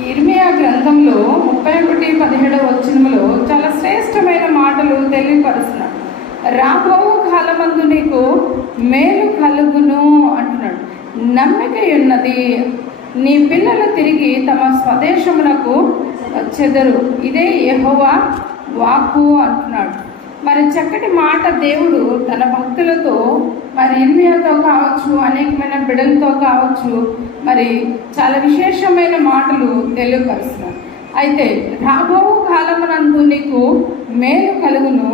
ఇర్మియా గ్రంథంలో ముప్పై ఒకటి పదిహేడవ వచనంలో చాలా శ్రేష్టమైన మాటలు తెలియపరుస్తున్నాడు. రాబో కాలమందు నీకు మేలు కలుగును అంటున్నాడు. నమ్మిక ఉన్నది నీ పిల్లలు తిరిగి తమ స్వదేశమునకు వచ్చెదరు ఇదే యెహోవా వాక్కు అంటున్నాడు. మరి చక్కటి మాట దేవుడు తన భక్తులతో మరి ఇర్మియాతో కావచ్చు అనేకమైన బిడలతో కావచ్చు మరి చాలా విశేషమైన మాటలు తెలియపరుస్తున్నారు. అయితే రాబో కాలమునందు నీకు మేలు కలుగును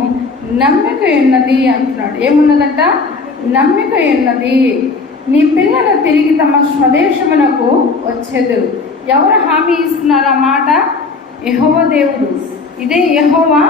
నమ్మిక ఉన్నది అంటున్నాడు. ఏమున్నదంట? నమ్మిక ఉన్నది నీ పిల్లలు తిరిగి తమ స్వదేశమునకు వచ్చేది. ఎవరు హామీ ఇస్తున్నారు ఆ మాట? యహోవ దేవుడు. ఇదే యహోవా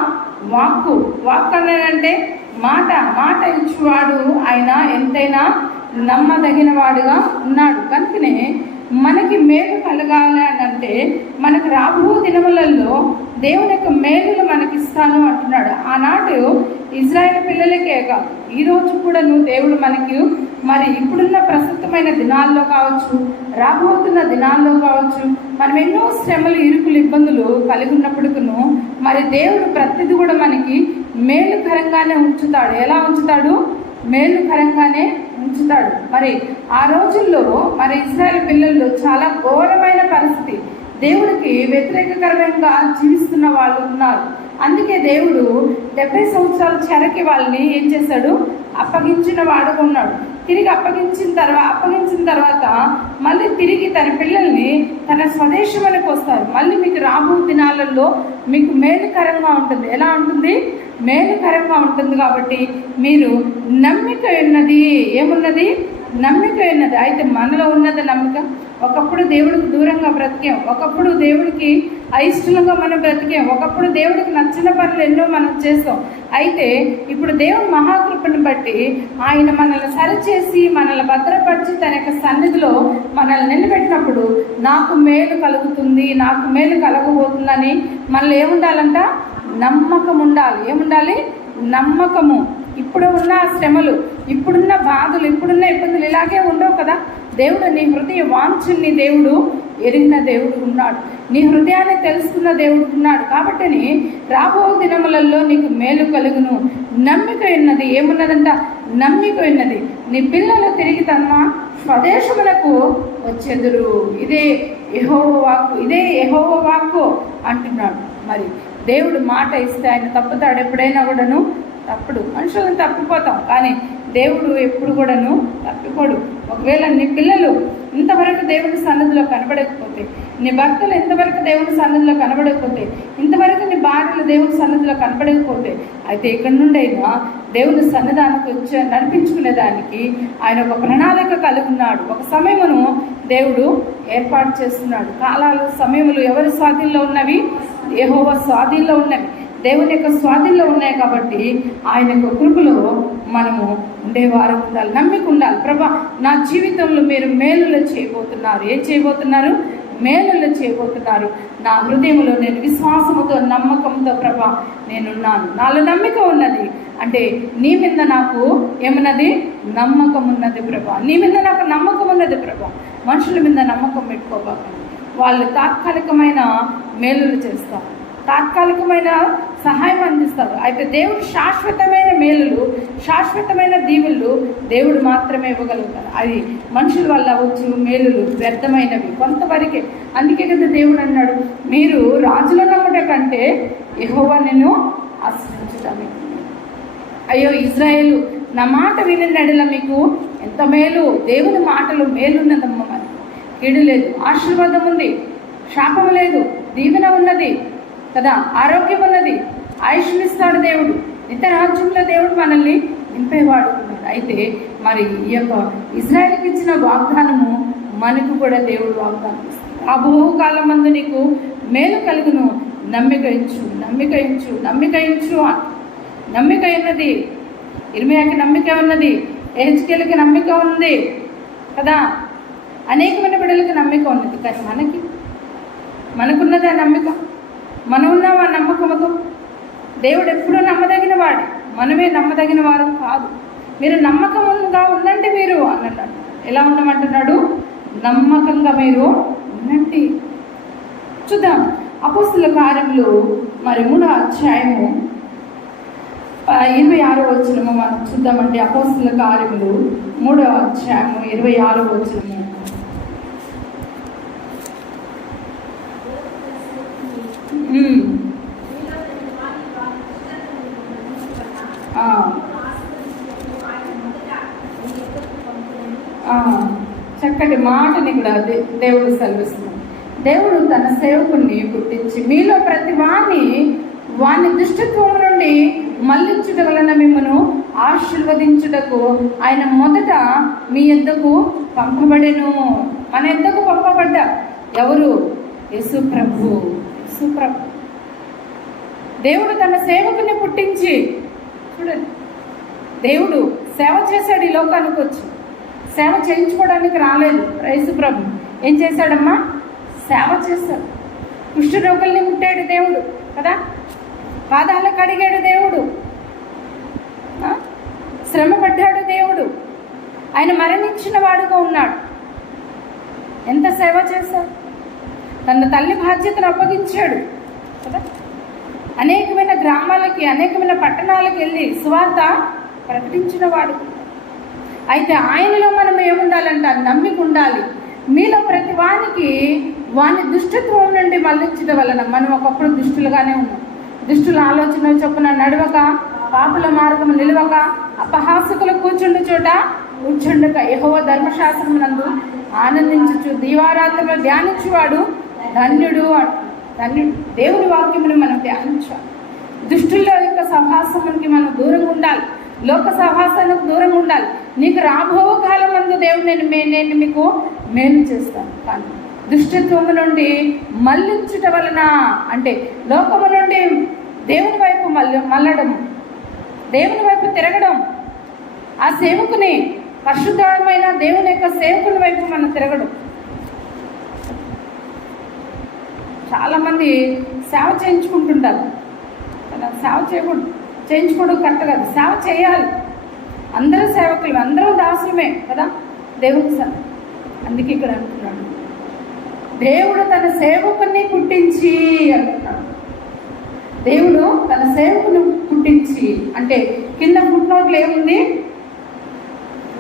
వాక్కు వాక్కు అన్నాడంటే మాట మాట ఇచ్చేవాడు ఆయన ఎంతైనా నమ్మదగిన వాడుగా ఉన్నాడు. కనుకనే మనకి మేలు కలగాలి అని అంటే మనకు రాబో దినములలో దేవుని యొక్క మేలులు మనకి ఇస్తాను అంటున్నాడు. ఆనాడు ఇజ్రాయెల్ పిల్లలకే కాదు ఈరోజు కూడా నువ్వు దేవుడు మనకి మరి ఇప్పుడున్న ప్రస్తుతమైన దినాల్లో కావచ్చు రాబోతున్న దినాల్లో కావచ్చు మనం ఎన్నో శ్రమలు ఇరుకులు ఇబ్బందులు కలిగి ఉన్నప్పటికను మరి దేవుడు ప్రతిదీ కూడా మనకి మేలుకరంగానే ఉంచుతాడు. ఎలా ఉంచుతాడు? మేలుకరంగానే ఉంచుతాడు. మరి ఆ రోజుల్లో మరి ఇస్రాయల్ పిల్లలు చాలా ఘోరమైన పరిస్థితి. దేవుడికి వ్యతిరేకకరంగా జీవిస్తున్న వాళ్ళు ఉన్నారు. అందుకే దేవుడు డెబ్బై సంవత్సరాల చెరకి వాళ్ళని ఏం చేశాడు? అప్పగించిన వాడుగా ఉన్నాడు తిరిగి అప్పగించిన తర్వాత అప్పగించిన తర్వాత మళ్ళీ తిరిగి తన పిల్లల్ని తన స్వదేశములకు వస్తారు. మళ్ళీ మీకు రాబో దినాలలో మీకు మేలుకరంగా ఉంటుంది. ఎలా ఉంటుంది? మేలుకరంగా ఉంటుంది కాబట్టి మీరు నమ్మిక ఉన్నది ఏమున్నది? నమ్మిక ఉన్నది. అయితే మనలో ఉన్నది నమ్మిక? ఒకప్పుడు దేవుడికి దూరంగా బ్రతికాం. ఒకప్పుడు దేవుడికి అయిష్టలుగా మనం బ్రతికాం. ఒకప్పుడు దేవుడికి నచ్చిన పనులు ఎన్నో మనం చేస్తాం. అయితే ఇప్పుడు దేవుని మహాకృపను బట్టి ఆయన మనల్ని సరిచేసి మనల్ని భద్రపరిచి తన యొక్క సన్నిధిలో మనల్ని నిలబెట్టినప్పుడు నాకు మేలు కలుగుతుంది నాకు మేలు కలగబోతుందని మనల్ని ఏముండాలంట? నమ్మకం ఉండాలి ఏముండాలి? నమ్మకము. ఇప్పుడు ఉన్న శ్రమలు ఇప్పుడున్న బాధలు ఇప్పుడున్న ఇబ్బందులు ఇలాగే ఉండవు కదా. దేవుడు నీ హృదయ వాంఛుల్ని దేవుడు ఎరిగిన దేవుడు ఉన్నాడు. నీ హృదయాన్ని తెలుసుకున్న దేవుడు ఉన్నాడు. కాబట్టిని రాబో దినములలో నీకు మేలు కలుగును. నమ్మిక ఉన్నది ఏమున్నదంట? నమ్మిక ఉన్నది. నీ పిల్లలు తిరిగి తన స్వదేశములకు వచ్చేదురు. ఇదే ఎహోవ వాక్కు ఇదే ఎహోవ వాక్కు అంటున్నాడు. మరి దేవుడు మాట ఇస్తే ఆయన తప్పుతాడు ఎప్పుడైనా కూడాను తప్పుడు. మనుషులను తప్పిపోతాం కానీ దేవుడు ఎప్పుడు కూడాను తప్పిపోడు. ఒకవేళ నీ పిల్లలు ఇంతవరకు దేవుని సన్నిధిలో కనబడకపోతే నీ భక్తులు ఇంతవరకు దేవుని సన్నిధిలో కనబడకపోతే ఇంతవరకు నీ భార్యలు దేవుని సన్నిధిలో కనబడకపోతే అయితే ఇక్కడ నుండైనా దేవుని సన్నిధానికి వచ్చే నడిపించుకునే దానికి ఆయన ఒక ప్రణాళిక కలుగున్నాడు ఒక సమయమును దేవుడు ఏర్పాటు చేస్తున్నాడు. కాలాలు సమయములు ఎవరి స్వాధీనంలో ఉన్నవి? యెహోవా స్వాధీనంలో ఉన్నవి దేవుని యొక్క స్వాధీనంలో ఉన్నాయి కాబట్టి ఆయన యొక్క కృపలో మనము ఉండేవారు ఉండాలి నమ్మిక ఉండాలి. ప్రభా నా జీవితంలో మీరు మేలులు చేయబోతున్నారు. ఏం చేయబోతున్నారు? మేలులు చేయబోతున్నారు. నా హృదయంలో నేను విశ్వాసముతో నమ్మకంతో ప్రభా నేనున్నాను. నాలో నమ్మిక ఉన్నది. అంటే నీ మీద నాకు ఏమన్నది? నమ్మకం ఉన్నది ప్రభా. నీ మీద నాకు నమ్మకం ఉన్నది ప్రభా. మనుషుల మీద నమ్మకం పెట్టుకోబాకండి. వాళ్ళు తాత్కాలికమైన మేలులు చేస్తారు. తాత్కాలికమైన సహాయం అందిస్తారు. అయితే దేవుడు శాశ్వతమైన మేలులు శాశ్వతమైన దీవులు దేవుడు మాత్రమే ఇవ్వగలుగుతారు. అది మనుషుల వల్ల వచ్చు మేలులు వ్యర్థమైనవి కొంతవరకే. అందుకే కదా దేవుడు అన్నాడు మీరు రాజుల నమ్ముట కంటే ఎహోవా నేను ఆశ్రయించుతాను అయ్యో ఇజ్రాయేల్ నా మాట విని నడిల మీకు ఎంత మేలు? దేవుని మాటలు మేలున్నదమ్మ కీడు లేదు. ఆశీర్వాదం ఉంది. శాపం లేదు. దీవెన ఉన్నది. కదా? ఆరోగ్యం ఉన్నది. ఆయుష్మిస్తాడు దేవుడు. నిత్య రాజ్యంలో దేవుడు మనల్ని నింపేవాడు. అయితే మరి ఈ యొక్క ఇజ్రాయెల్కి ఇచ్చిన వాగ్దానము మనకు కూడా దేవుడు వాగ్దానం ఆ భూ కాలం మందు నీకు మేలు కలుగును. నమ్మిక ఇచ్చు నమ్మిక ఇచ్చు నమ్మిక ఇచ్చు నమ్మిక ఉన్నది. ఇర్మియాకి నమ్మిక ఉన్నది. ఏహెచ్కేలకి నమ్మిక ఉంది. కదా? అనేకమైన బిడ్డలకు నమ్మిక ఉన్నది. కానీ మనకి మనకున్నది ఆ నమ్మిక. మనం ఉన్నాం ఆ నమ్మకంతో దేవుడు ఎప్పుడూ నమ్మదగిన వాడు. మనమే నమ్మదగిన వారం కాదు. మీరు నమ్మకంగా ఉండండి మీరు అన్నట్టు. ఎలా ఉండమంటున్నాడు? నమ్మకంగా మీరు ఉండండి. చూద్దాం. అపోస్తుల కార్యములు మరి మూడో అధ్యాయము ఇరవై ఆరో వచ్చినము మనం చూద్దామండి. అపోస్తుల కార్యములు మూడో అధ్యాయము ఇరవై ఆరో వచ్చినము ఉమ్, ఆ, ఆ, చక్కటి కూడా దేవుడు సెలవిస్తున్నాడు. దేవుడు తన సేవకుని గుర్తించి మీలో ప్రతి వాణ్ణి వాని దుష్టత్వం నుండి మళ్ళించుట వలన మిమ్మను ఆశీర్వదించుటకు ఆయన మొదట మీ ఎద్దకు పంపబడెను. మన ఎద్దకు పంపబడ్డా? ఎవరు? యేసు ప్రభు. యేసు ప్రభు. దేవుడు తన సేవకుని పుట్టించి చూడండి. దేవుడు సేవ చేశాడు ఈ లోకానికి వచ్చి సేవ చేయించుకోవడానికి రాలేదు. రైసు ప్రభు. ఏం చేశాడమ్మా? సేవ చేశాడు. కుష్ఠరోగుల్ని ముట్టాడు దేవుడు కదా? పాదాలు కడిగాడు దేవుడు. శ్రమ పడ్డాడు దేవుడు. ఆయన మరణించిన వాడుగా ఉన్నాడు. ఎంత సేవ చేశాడు? తన తల్లి బాధ్యతను అప్పగించాడు కదా? అనేకమైన గ్రామాలకి అనేకమైన పట్టణాలకు వెళ్ళి సువార్త ప్రకటించిన వాడు. అయితే ఆయనలో మనం ఏముండాలంట నమ్మిక ఉండాలి మీలో ప్రతి వానికి వాని దుష్టత్వం నుండి మళ్ళించడం వలన మనం ఒకప్పుడు దుష్టులుగానే ఉన్నాం. దుష్టుల ఆలోచన చొప్పున నడవక పాపుల మార్గం నిలవక అపహాసకులు కూర్చుండు చోట కూర్చుండక యహోవ ధర్మశాస్త్రం నందు ఆనందించచ్చు దీవారాత్రులు ధ్యానించువాడు ధన్యుడు ధన్యుడు దేవుని వాక్యమును మనం ధ్యానించాలి. దుష్టుల యొక్క సహవాసమునికి మనం దూరంగా ఉండాలి లోక సహవాసానికి దూరంగా ఉండాలి నీకు రాబో కాలం అందు దేవుడు నేను మే నేను మీకు మేలు చేస్తాను. కానీ దుష్టత్వము నుండి మళ్ళించుట వలన అంటే లోకము నుండి దేవుని వైపు మళ్ళ మళ్ళడం దేవుని వైపు తిరగడం ఆ సేవకుని పరిశుద్ధమైన దేవుని యొక్క సేవకుని వైపు మనం తిరగడం. చాలామంది సేవ చేయించుకుంటుంటారు సేవ చేయకూడదు. చేయించుకోవడం కరెక్ట్ కాదు. సేవ చేయాలి. అందరూ సేవకులు అందరం దాసులమే కదా? దేవుని స అందుకే ఇక్కడ అంటున్నాడు. దేవుడు తన సేవకుని పుట్టించి అంటున్నాడు. దేవుడు తన సేవకుని పుట్టించి అంటే కింద పుట్టినోట్లు ఏముంది?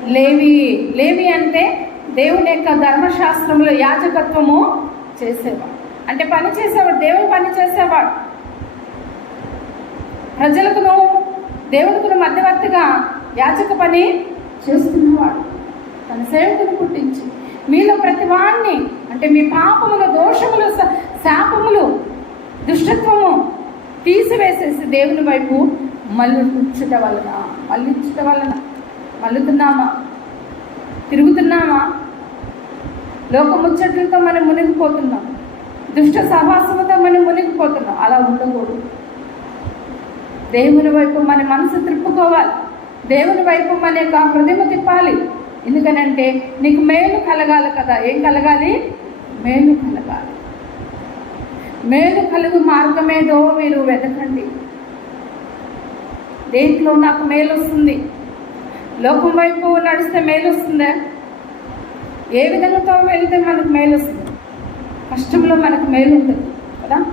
లేవి లేవి అంటే దేవుని యొక్క ధర్మశాస్త్రంలో యాజకత్వము చేసేవాడు. అంటే పని చేసేవాడు దేవుడు పని చేసేవాడు. ప్రజలకును దేవుడికును మధ్యవర్తిగా యాచక పని చేస్తున్నవాడు. తన సేవకుని పుట్టించి మీలో ప్రతి వాడిని అంటే మీ పాపములు దోషములు శాపములు దుష్టత్వము తీసివేసేసి దేవుని వైపు మళ్ళించుట వలన మళ్ళించుట వలన. మళ్ళుతున్నామా? తిరుగుతున్నామా? లోకముచ్చట్లతో మనం మునిగిపోతున్నాం. దుష్ట సహవాసముతో మనం మునిగిపోతున్నాం. అలా ఉండకూడదు. దేవుని వైపు మన మనసు త్రిప్పుకోవాలి దేవుని వైపు మన యొక్క హృదయం తిప్పాలి. ఎందుకనంటే నీకు మేలు కలగాలి కదా. ఏం కలగాలి? మేలు కలగాలి. మేలు కలుగు మార్గమేదో మీరు వెతకండి. దేంట్లో నాకు మేలు వస్తుంది? లోకం వైపు నడిస్తే మేలు వస్తుందా? ఏ విధంగా వెళితే మనకు మేలు వస్తుంది? కష్టంలో మనకు మేలు ఉంటుంది కదా?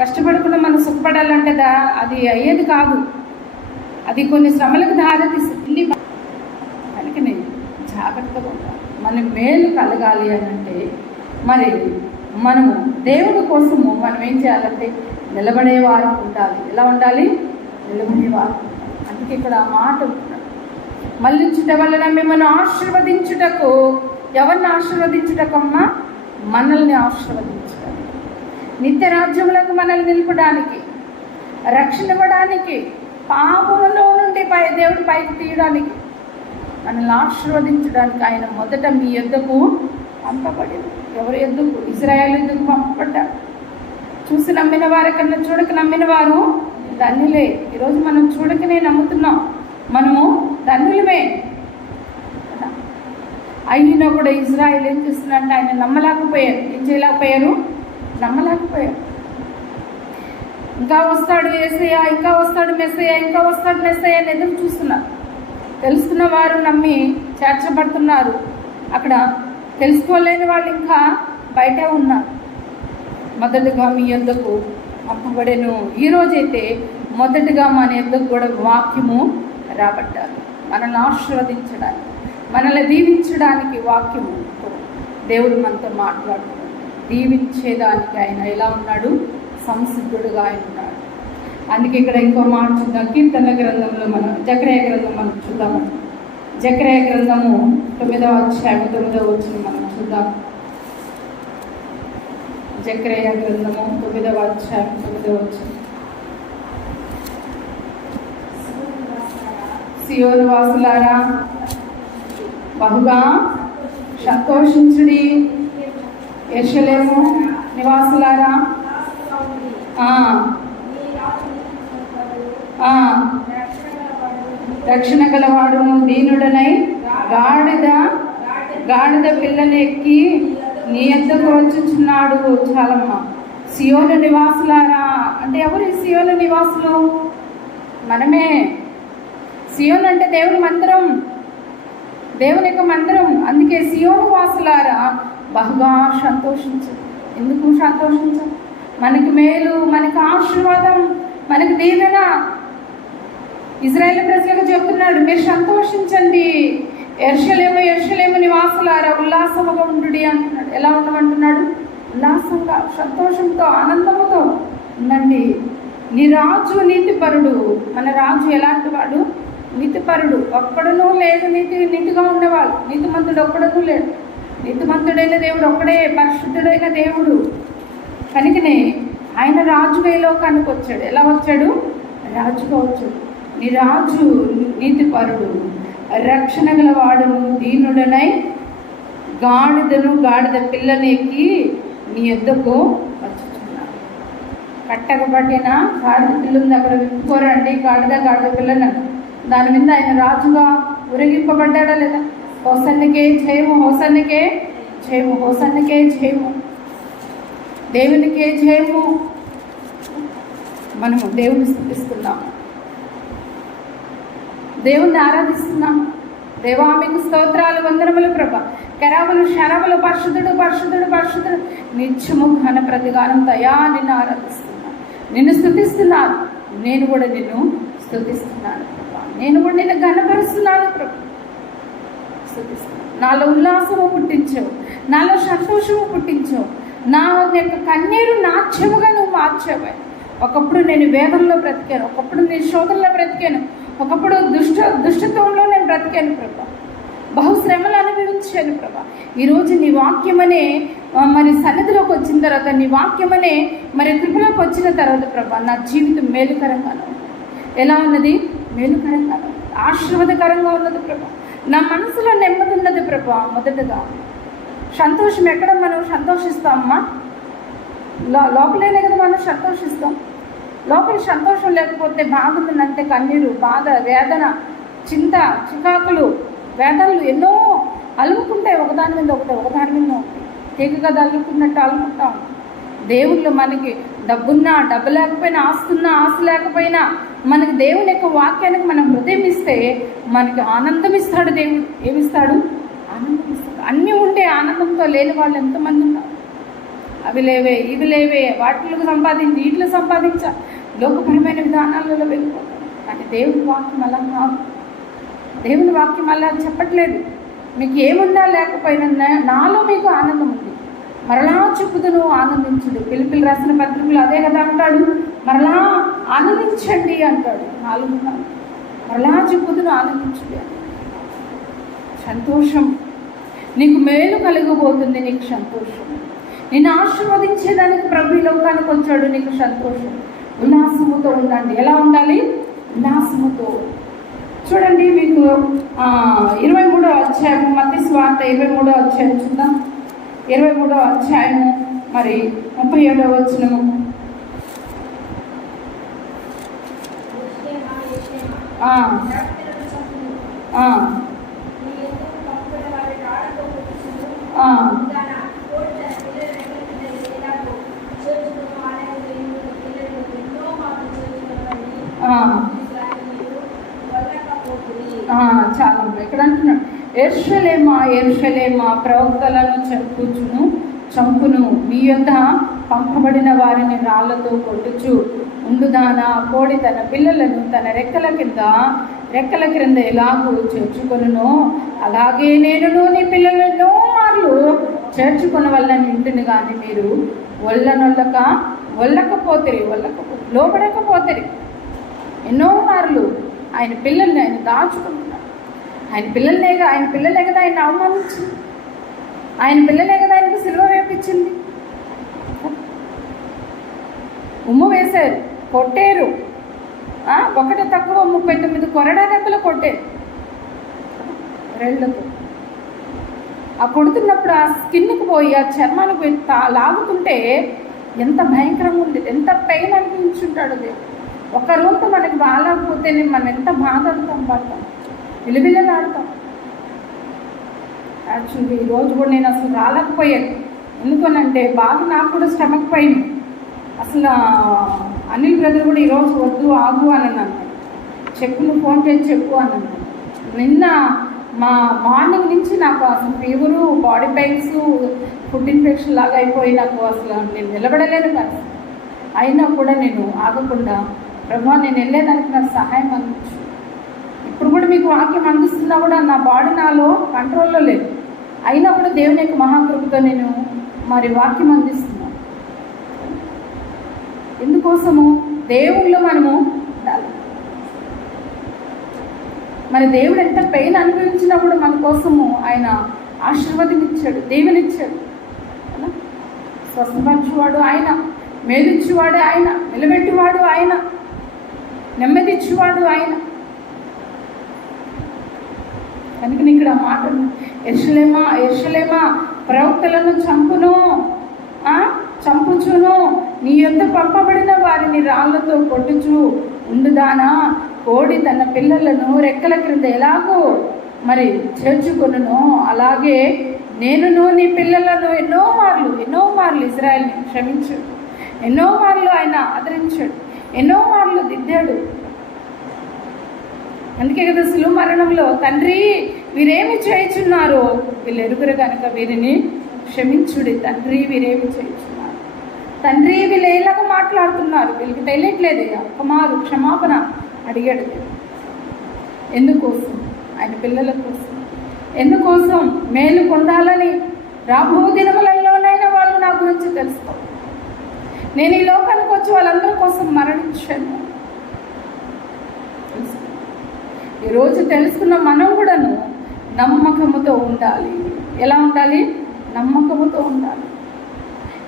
కష్టపడకుండా మనం సుఖపడాలంటే అది అయ్యేది కాదు. అది కొన్ని శ్రమలకు దారితీస్తుంది. నేను జాగ్రత్తగా ఉంటాను మన మేలు కలగాలి అని అంటే మరి మనము దేవుడి కోసము మనం ఏం చేయాలంటే నిలబడేవారు ఉండాలి. ఎలా ఉండాలి? నిలబడేవారు అందుకే ఇక్కడ ఆ మాట మళ్ళించుట వలన మిమ్మల్ని ఆశీర్వదించుటకు ఎవరిని ఆశీర్వదించుటకమ్మా? మనల్ని ఆశీర్వదించడానికి. నిత్య రాజ్యములకు మనల్ని నిలపడానికి రక్షణ ఇవ్వడానికి పాపములో నుండి పై దేవుడు పైకి తీయడానికి మనల్ని ఆశీర్వదించడానికి ఆయన మొదట మీ యొద్దకు పంపబడింది. ఎవరి ఎందుకు ఇజ్రాయల్ ఎందుకు పంపబడ్డారు. చూసి నమ్మిన వారి కన్నా చూడక నమ్మిన వారు ధన్యులే. ఈరోజు మనం చూడకనే నమ్ముతున్నాం. మనము ధన్యులమే. అయినా కూడా ఇజ్రాయల్ ఏం చేస్తుందంటే ఆయన నమ్మలేకపోయారు. ఏం చేయలేకపోయారు? నమ్మలేకపోయారు. ఇంకా వస్తాడు ఏసయ్య ఇంకా వస్తాడు మెస్సయ్య ఇంకా వస్తాడు మెస్సయ్య అని ఎదురు చూస్తున్నారు తెలుసుకున్న వారు నమ్మి చేర్చబడుతున్నారు. అక్కడ తెలుసుకోలేని వాళ్ళు ఇంకా బయటే ఉన్నారు మొదటగా మీ ఎందుకు పంపబడెను. ఈరోజైతే మొదటగా మన ఎందుకు కూడా వాక్యము రాబట్టారు మనల్ని ఆశీర్వదించడానికి మనల్ని దీవించడానికి వాక్యము. దేవుడు మనతో మాట్లాడుతున్నాడు. దీవించేదానికి ఆయన ఎలా ఉన్నాడు? సంసిద్ధుడుగా ఆయన ఉన్నాడు అందుకే ఇక్కడ ఇంకో మాట చూద్దాం. కీర్తన గ్రంథంలో మనం జక్రయ గ్రంథం మనం చూద్దాము జక్రయ గ్రంథము తొమ్మిదవ అధ్యాయం తొమ్మిదవ వచ్చిన మనం చూద్దాం. జక్రయ గ్రంథము తొమ్మిదవ అధ్యాయం తొమ్మిదవ వచ్చిన సియోను వాసులారా బహుగా సంతోషించుడి. యశలేము నివాసులారా రక్షణ గలవాడును దీనుడనై గాడిద గాడిద పిల్లని ఎక్కి నీ ఎద్దకు వచ్చుచున్నాడు చాలమ్మ. సియోను నివాసులారా అంటే ఎవరు సియోన సియోను నివాసులు? మనమే. సియోన్ అంటే దేవుని మందిరం దేవుని యొక్క మందిరం. అందుకే సియోను వాసులారా బహుగా సంతోషించు. ఎందుకు సంతోషించు? మనకి మేలు మనకి ఆశీర్వాదం మనకి దీవెన. ఇజ్రాయేల్ ప్రజలకు చెప్తున్నాడు మీరు సంతోషించండి. ఎర్షలేము ఎర్షలేము నివాసులారా ఉల్లాసముగా ఉండు అంటున్నాడు. ఎలా ఉండమంటున్నాడు? ఉల్లాసంగా సంతోషంతో ఆనందముతో ఉండండి. నీ రాజు నీతిపరుడు. మన రాజు ఎలాంటి వాడు? నీతిపరుడు. ఒక్కడునూ లేదు నీతి నీతిగా ఉండేవాడు నీతిమంతుడు ఒక్కడనూ లేడు. నీతిమంతుడైన దేవుడు ఒక్కడే పరిశుద్ధుడైన దేవుడు. కనుకనే ఆయన రాజుగా ఈ లోకానికి వచ్చాడు? ఎలా వచ్చాడు? రాజుగా వచ్చాడు. నీ రాజు నీతిపరుడు రక్షణ గల దీనుడనై గాడిదను గాడిద పిల్లని ఎక్కి నీ ఎద్దకు వచ్చుచున్నాడు. కట్టకబట్టిన గాడిద పిల్లని అక్కడ విప్పుకోరండి గాడిద గాడిద పిల్లని దాని మీద ఆయన రాజుగా ఉరిగింపబడ్డాడా లేదా? హోసన్నకే జయము హోసన్నకే జయము హోసన్నకే జయము. దేవునికే జయము. మనము దేవుని స్థుతిస్తున్నాము దేవుణ్ణి ఆరాధిస్తున్నాము దేవా మీకు స్తోత్రాలు వందనములు ప్రభ. కరాములు శరములు పరిశుద్ధుడు పరిశుద్ధుడు పరిశుద్ధుడు నిత్యము ఘన ప్రతిగానం దయా నిన్ను ఆరాధిస్తున్నాను. నిన్ను స్థుతిస్తున్నాను. నేను కూడా నిన్ను స్థుతిస్తున్నాను ప్రభా. నేను కూడా నిన్ను ఘనపరుస్తున్నాను ప్రభు. స్థుతిస్తున్నాను. నాలో ఉల్లాసము పుట్టించావు. నాలో సంతోషము పుట్టించావు. నా యొక్క కన్నీరు నాట్యముగా నువ్వు మార్చావు. ఒకప్పుడు నేను వేదంలో బ్రతికాను ఒకప్పుడు నేను శోధనలో బ్రతికాను ఒకప్పుడు దుష్ట దుష్టత్వంలో నేను బ్రతికాను ప్రభా. బహుశ్రమలు అనుభవించాను ప్రభా. ఈరోజు నీ వాక్యమనే మరి సన్నిధిలోకి వచ్చిన తర్వాత నీ వాక్యమనే మరి కృపలోకి వచ్చిన తర్వాత ప్రభా నా జీవితం మేలుకరంగాను ఎలా ఉన్నది? మేలుకరంగాను ఆశీర్వాదకరంగా ఉన్నది ప్రభా. నా మనసులో నెమ్మది ఉన్నది ప్రభా మొదటగా. సంతోషం ఎక్కడ మనం సంతోషిస్తామమ్మా? లో లోపలేనే కదా మనం సంతోషిస్తాం. లోపల సంతోషం లేకపోతే బాధ ఉందంటే కన్నీరు బాధ వేదన చింత చికాకులు వేదనలు ఎన్నో అలుముకుంటాయి. ఒకదాని మీద ఒకటి ఒకదాని మీద ఒకటి. తీగ అల్లుకున్నట్టు అలుముకుంటాం. దేవుళ్ళు మనకి డబ్బున్నా డబ్బు లేకపోయినా ఆస్తున్నా ఆశ లేకపోయినా మనకి దేవుని యొక్క వాక్యానికి మనం హృదయం ఇస్తే మనకి ఆనందం ఇస్తాడు దేవుడు. ఏమిస్తాడు? ఆనందం ఇస్తాడు. అన్నీ ఉంటే ఆనందంతో లేని వాళ్ళు ఎంతమంది ఉన్నారు? అవి లేవే ఇవి లేవే వాటిలకు సంపాదించి వీటిలో సంపాదించ. లోకపరమైన విధానాలలో వెళ్ళిపోతాం. కానీ దేవుని వాక్యం అలా కాదు. దేవుని వాక్యం అలా చెప్పట్లేదు. మీకు ఏముందా లేకపోయినా నాలో మీకు ఆనందం ఉంది. మరలా చెప్పుదును ఆనందించుడు. పిలిపిలి రాసిన పత్రికలు అదే కదా అంటాడు. మరలా ఆనందించండి అంటాడు. నాలుగు మరలా చెప్పుదును ఆనందించుడు సంతోషం. నీకు మేలు కలిగిపోతుంది నీకు సంతోషం. నిన్ను ఆశీర్వదించేదానికి ప్రభు ఈ లోకానికి వచ్చాడు నీకు సంతోషం. ఉల్లాసముతో ఉండండి. ఎలా ఉండాలి? ఉల్లాసముతో. చూడండి మీకు ఇరవై మూడో అధ్యాయము మధ్య స్వార్థ ఇరవై మూడో అధ్యాయం చూద్దాం. ఇరవై మూడో అధ్యాయము మరి ముప్పై ఏడో వచ్చినము ఆ, ఆ, ఆ. ఆ, చాలా ఇక్కడ అంటున్నాడు వలె మా ప్రవక్తలను చంపుచును చంపును. మీ యొద్ద పంపబడిన వారిని రాళ్ళతో కొట్టుచు. ఉండుదానా కోడి తన పిల్లలను తన రెక్కల కింద రెక్కల క్రింద ఎలాగూ చేర్చుకొనునో? అలాగే నేను నీ పిల్లలను మార్లు చేర్చుకున్న వల్ల ఇంటిని కానీ మీరు. ఒళ్ళనొల్లక ఒళ్ళకపోతే ఒల్లకపో లోపడకపోతే ఎన్నో మార్లు ఆయన పిల్లల్ని ఆయన దాచుకుంటున్నాడు ఆయన పిల్లలనే ఆయన పిల్లలే కదా ఆయన అవమానించింది. ఆయన పిల్లలే కదా ఆయనకు సిల్వ వేపించింది. ఉమ్ము వేశారు. కొట్టారు. ఒకటి తక్కువ ముప్పై తొమ్మిది కొరడా దెబ్బలు కొట్టారు. రెళ్ళతో ఆ కొడుతున్నప్పుడు ఆ స్కిన్కి పోయి ఆ చర్మానికి పోయి తా- లాగుతుంటే ఎంత భయంకరంగా ఉంది. ఎంత పెయిన్ అనిపించుంటాడు అది. ఒక రూపం మనకి బాగాలేకపోతేనే మనం ఎంత బాధ పడతాం విలువిల్లలాడతాం యాక్చువల్లీ ఈ రోజు కూడా నేను అసలు రాలేకపోయాను. ఎందుకనంటే బాగా నాకు కూడా స్టమక్ పైన అసలు అనిల్ బ్రదర్ కూడా ఈరోజు వద్దు ఆగు అని అన్నాను చెప్పు నువ్వు ఫోన్ చేసి చెప్పు అని అన్నాను నిన్న మా మార్నింగ్ నుంచి నాకు అసలు fever body pains food infection లాగా అయిపోయి నాకు అసలు నేను నిలబడలేదు కదా. అయినా కూడా నేను ఆగకుండా బ్రహ్మ నేను వెళ్ళేదానికి నాకు సహాయం అందించు. ఇప్పుడు కూడా మీకు వాక్యం అందిస్తున్నా కూడా నా బాడీ నాలో కంట్రోల్లో లేదు. అయినా కూడా దేవుని యొక్క మహాకృపతో నేను మరి వాక్యం అందిస్తున్నాను ఎందుకోసము? దేవుళ్ళు మనము ఉండాలి. మరి దేవుడు ఎంత పెయిన్ అనుభవించినప్పుడు మన కోసము ఆయన ఆశీర్వాదమిచ్చాడు దేవునిచ్చాడు. స్వస్థపరచువాడు ఆయన మేలుచ్చువాడు ఆయన నిలబెట్టువాడు ఆయన నెమ్మదిచ్చువాడు ఆయన. కనుక ఇక్కడ మాట ఎర్షలేమా ఎర్షలేమా ప్రవక్తలను చంపును ఆ? చంపుచును. నీ యొక్క పంపబడిన వారిని రాళ్ళతో కొట్టుచు ఉండుదానా? కోడి తన పిల్లలను రెక్కల క్రింద ఎలాగో మరి చేర్చుకొనును? అలాగే నేనును నీ పిల్లలను ఎన్నో మార్లు ఎన్నో మార్లు ఇజ్రాయెల్ని క్షమించు. ఎన్నో మార్లు ఆయన ఆదరించాడు. ఎన్నో మార్లు దిద్దాడు. అందుకే కదా సులువు మరణంలో తండ్రి వీరేమి చేయుచున్నారో? వీళ్ళెరుగురు కనుక వీరిని క్షమించుడి తండ్రి వీరేమి చేయుచున్నారు? తండ్రి వీళ్ళు ఏలాగా మాట్లాడుతున్నారు? వీళ్ళకి తెలియట్లేదు. కుమారు క్షమాపణ అడిగాడు ఎందుకోసం? ఆయన పిల్లల కోసం. ఎందుకోసం? మేలు పొందాలని రాబో దినములలోనైనా వాళ్ళు నా గురించి తెలుసుకో నేను ఈ లోకానికి వచ్చి వాళ్ళందరి కోసం మరణించాను తెలుసుకో. ఈరోజు తెలుసుకున్న మనం కూడాను నమ్మకముతో ఉండాలి. ఎలా ఉండాలి? నమ్మకముతో ఉండాలి.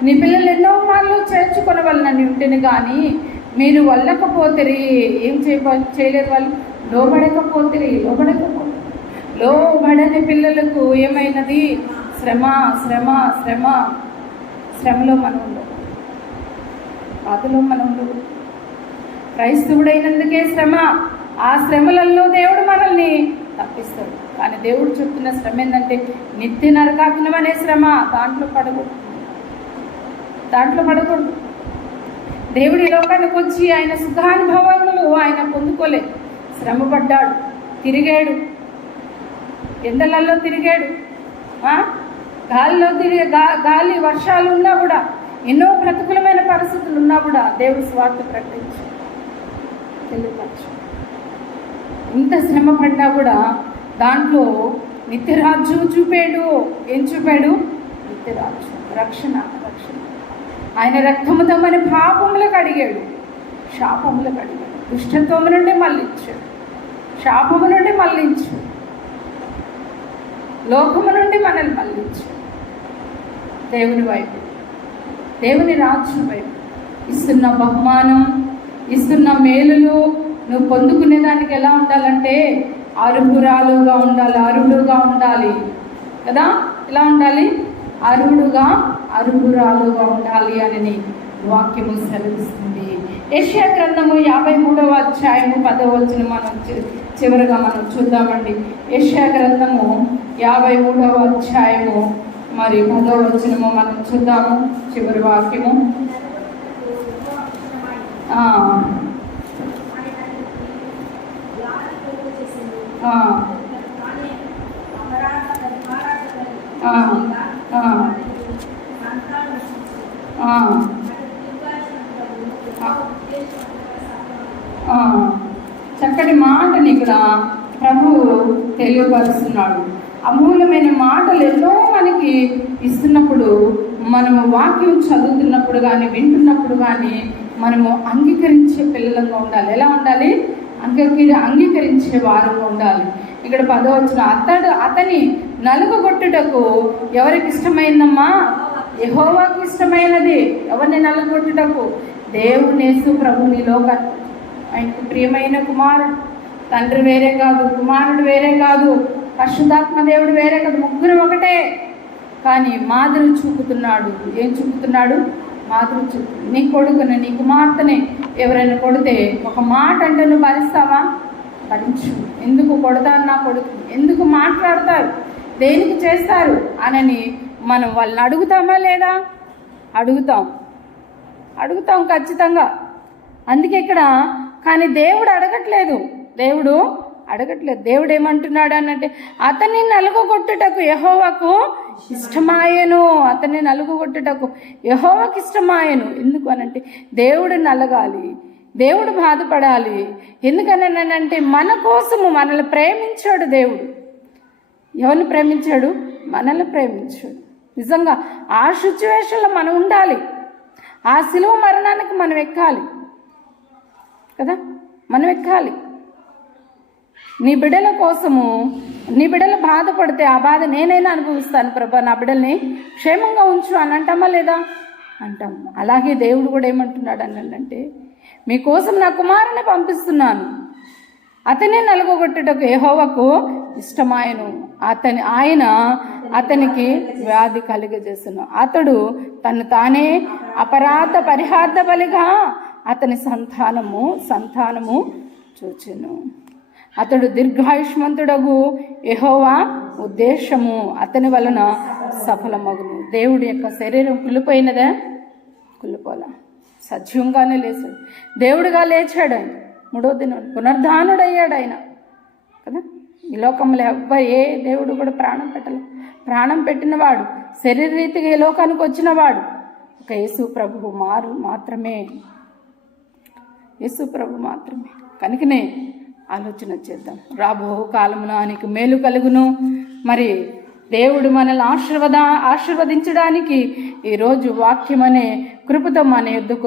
నీ పిల్లలు ఎన్నో మార్లు చేర్చుకొనవలనని వాళ్ళు నన్ను ఉంటేనే కానీ మీరు వల్లకపోతే ఏం చేయ చేయలేదు వాళ్ళు? లోబడకపోతే లోబడకపోతే లోబడని పిల్లలకు ఏమైనది? శ్రమ శ్రమ శ్రమ. శ్రమలో మనం ఉండవు. బాధలో మనం ఉండవు. క్రైస్తవుడైనందుకే శ్రమ. ఆ శ్రమలలో దేవుడు మనల్ని తప్పిస్తాడు. కానీ దేవుడు చెప్తున్న శ్రమ ఏంటంటే నిత్య నరకాగ్నం అనే శ్రమ దాంట్లో పడకూడదు. దాంట్లో పడకూడదు. దేవుడు ఈ లోకానికి వచ్చి ఆయన సుఖానుభవములు ఆయన పొందుకోలేదు. శ్రమపడ్డాడు తిరిగాడు. ఎండలలో తిరిగాడు. గాలిలో తిరిగే గా గాలి వర్షాలు ఉన్నా కూడా ఎన్నో ప్రతికూలమైన పరిస్థితులు ఉన్నా కూడా దేవుడు స్వార్థ ప్రకటించాడు. తెలియపరచు. ఇంత శ్రమ పడ్డా కూడా దాంట్లో నిత్యరాజ్యం చూపాడు. ఏం చూపాడు? నిత్యరాజ్యం రక్షణ రక్షణ. ఆయన రక్తముతో మన పాపములకు అడిగాడు. శాపములకు అడిగాడు. దుష్టత్వము నుండి మళ్ళించాడు. శాపము నుండి మళ్ళించు లోకము నుండి మనల్ని మళ్ళించాడు. దేవుని వైపు దేవుని రాజ్యం వైపు ఇస్తున్న బహుమానం ఇస్తున్న మేలులు నువ్వు పొందుకునే దానికి ఎలా ఉండాలంటే అరుపురాలుగా ఉండాలి అరుడుగా ఉండాలి. కదా? ఎలా ఉండాలి? అరుడుగా అరుపురాలుగా ఉండాలి అని వాక్యము సెలవిస్తుంది. ఏషియా గ్రంథము యాభై మూడవ అధ్యాయము పదవ వచ్చిన మనం చివరిగా మనం చూద్దామండి. ఏషియా గ్రంథము యాభై మూడవ అధ్యాయము మరి పదవ వచనము మనం చూద్దాము చివరి వాక్యము ఆ, ఆ, ఆ, ఆ, ఆ. ఆ, చక్కటి మాటని ఇక్కడ ప్రభు తెలియపరుస్తున్నాడు. అమూల్యమైన మాటలు ఎన్నో మనకి ఇస్తున్నప్పుడు మనము వాక్యం చదువుతున్నప్పుడు కానీ వింటున్నప్పుడు కానీ మనము అంగీకరించే పిల్లలంగా ఉండాలి. ఎలా ఉండాలి? అంగీ అంగీకరించే వారు ఉండాలి. ఇక్కడ పదవచ్చిన అతడు అతని నలుగుగొట్టుటకు ఎవరికి ఇష్టమైందమ్మా? యహోవాకి ఇష్టమైనది. ఎవరిని నలుగొట్టుటకు దేవునేసు ప్రభుని లోక. ఆయనకు ప్రియమైన కుమారుడు. తండ్రి వేరే కాదు కుమారుడు వేరే కాదు పరిశుద్ధాత్మ దేవుడు వేరే కాదు ముగ్గురు ఒకటే. కానీ మాదిరి చూపుతున్నాడు. ఏం చూపుతున్నాడు? మాదిరి నీ కొడుకుని నీ కుమార్తెని ఎవరైనా కొడితే ఒక మాట అంటే నువ్వు భరిస్తావా? భరించు. ఎందుకు కొడతారు నా కొడుకు ఎందుకు మాట్లాడతారు? దేనికి చేస్తారు? అనని మనం వాళ్ళని అడుగుతామా లేదా? అడుగుతాం. అడుగుతాం ఖచ్చితంగా. అందుకే ఇక్కడ కానీ దేవుడు అడగట్లేదు. దేవుడు అడగట్లేదు. దేవుడు ఏమంటున్నాడు అనంటే అతన్ని నలుగుగొట్టుటకు యహోవకు ఇష్టమాయను అతన్ని నలుగుగొట్టుటకు యహోవకి ఇష్టమాయను. ఎందుకు అనంటే దేవుడు నలగాలి దేవుడు బాధపడాలి. ఎందుకనంటే మన కోసము మనల్ని ప్రేమించాడు దేవుడు. ఎవరిని ప్రేమించాడు? మనల్ని ప్రేమించాడు. నిజంగా ఆ సిచ్యువేషన్లో మనం ఉండాలి. ఆ సిలువ మరణానికి మనం ఎక్కాలి. కదా? మనం ఎక్కాలి. నీ బిడ్డల కోసము నీ బిడ్డలు బాధపడితే ఆ బాధ నేనైనా అనుభవిస్తాను ప్రభా. నా బిడ్డల్ని క్షేమంగా ఉంచు అని అంటామా లేదా? అంటాం. అలాగే దేవుడు కూడా ఏమంటున్నాడు అనంటే మీకోసం నా కుమారుని పంపిస్తున్నాను. అతనే నలుగొట్టుటకు ఏహోవకు ఇష్టమాయను. అతని ఆయన అతనికి వ్యాధి కలిగజేస్తును అతడు తను తానే అపరాధ పరిహార్థ బలిగా అతని సంతానము సంతానము చూచెను. అతడు దీర్ఘాయుష్మంతుడగు ఎహోవా ఉద్దేశము. అతని వలన సఫలమగును. దేవుడి యొక్క శరీరం కుళ్ళిపోయినదా కుళ్ళిపోలా సజీవంగానే లేచాడు. దేవుడిగా లేచాడు ఆయన. మూడో దినం పునర్ధానుడయ్యాడు ఆయన కదా? ఈ లోకంలో ఎవ్వరు ఏ దేవుడు కూడా ప్రాణం పెట్టలేదు ప్రాణం పెట్టినవాడు శరీర రీతిగా ఈ లోకానికి వచ్చినవాడు ఒక యేసు ప్రభువు మారు మాత్రమే. యేసు ప్రభు మాత్రమే. కనుకనే ఆలోచన చేద్దాం. రాబో కాలమున నీకు మేలు కలుగును. మరి దేవుడు మనల్ని ఆశీర్వద ఆశీర్వదించడానికి ఈరోజు వాక్యం అనే కృపతో మన యుద్ధకు